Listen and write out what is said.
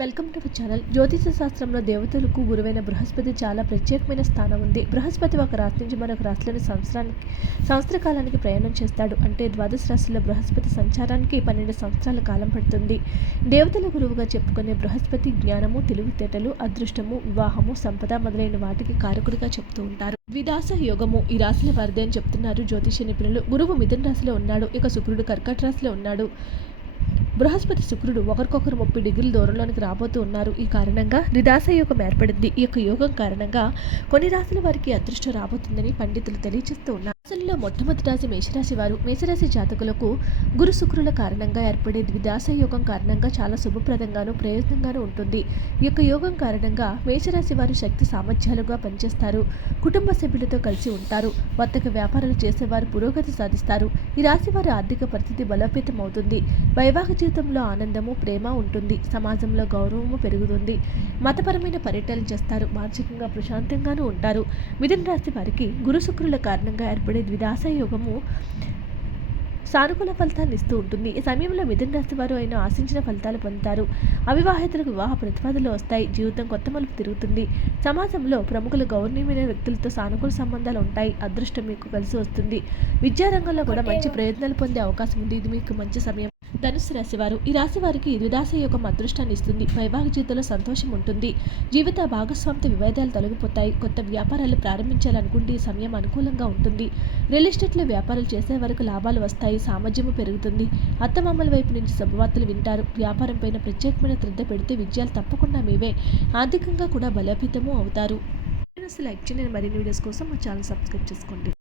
Welcome to our channel. జ్యోతిష శాస్త్రంలో దేవతలకు గురువైన బృహస్పతి చాలా ప్రత్యేకమైన స్థానం ఉంది. బృహస్పతి ఒక రాశి నుంచి మరొక రాశిలోని సంవత్సర కాలానికి ప్రయాణం చేస్తాడు. అంటే ద్వాదశ రాశిలో బృహస్పతి సంచారానికి 12 సంవత్సరాల కాలం పడుతుంది. దేవతల గురువుగా చెప్పుకునే బృహస్పతి జ్ఞానము, తెలివితేటలు, అదృష్టము, వివాహము, సంపద మొదలైన వాటికి కారకుడిగా చెప్తూ ఉంటారు. ద్విదాస యోగము ఈ రాశుల వారిదే అని చెప్తున్నారు జ్యోతిష నిపుణులు. గురువు మిథున రాశిలో ఉన్నాడు, ఇక శుక్రుడు కర్కాట రాశిలో ఉన్నాడు. బృహస్పతి శుక్రుడు ఒకరికొకరు 30 డిగ్రీల దూరంలోనికి రాబోతూ ఉన్నారు. ఈ కారణంగా ద్విదాస యోగం ఏర్పడింది. ఈ యొక్క యోగం కారణంగా కొన్ని రాశుల వారికి అదృష్టం రాబోతుందని పండితులు తెలియజేస్తూ ఉన్నారు. రాశుల్లో మొట్టమొదటి రాశి మేషరాశి వారు. మేషరాశి జాతకులకు గురు శుక్రుల కారణంగా ఏర్పడే ద్విదాస యోగం కారణంగా చాలా శుభప్రదంగాను ప్రయోజనంగాను ఉంటుంది. ఈ యొక్క యోగం కారణంగా మేషరాశి వారు శక్తి సామర్థ్యాలుగా పనిచేస్తారు. కుటుంబ సభ్యులతో కలిసి ఉంటారు. వర్తక వ్యాపారాలు చేసేవారు పురోగతి సాధిస్తారు. ఈ రాశి వారి ఆర్థిక పరిస్థితి బలోపేతం అవుతుంది. వైవాహిక జీవితంలో ఆనందము, ప్రేమ ఉంటుంది. సమాజంలో గౌరవము పెరుగుతుంది. మతపరమైన పర్యటనలు చేస్తారు. మానసికంగా ప్రశాంతంగానూ ఉంటారు. మిథున రాశి వారికి గురు శుక్రుల కారణంగా ఏర్పడే ద్విదాస యోగము సానుకూల ఫలితాన్ని ఇస్తూ ఉంటుంది. ఈ సమయంలో మిథున రాశి వారు అయినా ఆశించిన ఫలితాలు పొందుతారు. అవివాహితులకు వివాహ ప్రతిపాదనలు వస్తాయి. జీవితం కొత్త మలుపు తిరుగుతుంది. సమాజంలో ప్రముఖులు, గౌరవనీయమైన వ్యక్తులతో సానుకూల సంబంధాలు ఉంటాయి. అదృష్టం మీకు కలిసి వస్తుంది. విద్యారంగంలో కూడా మంచి ప్రయత్నాలు పొందే అవకాశం ఉంది. ఇది మీకు మంచి సమయం. ధనుసు రాశి వారు. ఈ రాశి వారికి ద్విదాస యోగం అదృష్టాన్ని ఇస్తుంది. వైవాహిక జీవితంలో సంతోషం ఉంటుంది. జీవిత భాగస్వామితో విభేదాలు తొలగిపోతాయి. కొత్త వ్యాపారాలు ప్రారంభించాలనుకుంటే ఈ సమయం అనుకూలంగా ఉంటుంది. రియల్ ఎస్టేట్లో వ్యాపారాలు చేసే వరకు లాభాలు వస్తాయి. సామర్థ్యము పెరుగుతుంది. అత్తమామల వైపు నుంచి శుభవార్తలు వింటారు. వ్యాపారం పైన ప్రత్యేకమైన శ్రద్ధ పెడితే విజయాలు తప్పకుండా మీవే. ఆర్థికంగా కూడా బలోపేతము అవుతారు. లైక్ చేయండి. మరిన్ని వీడియోస్ కోసం మా ఛానల్ సబ్స్క్రైబ్ చేసుకోండి.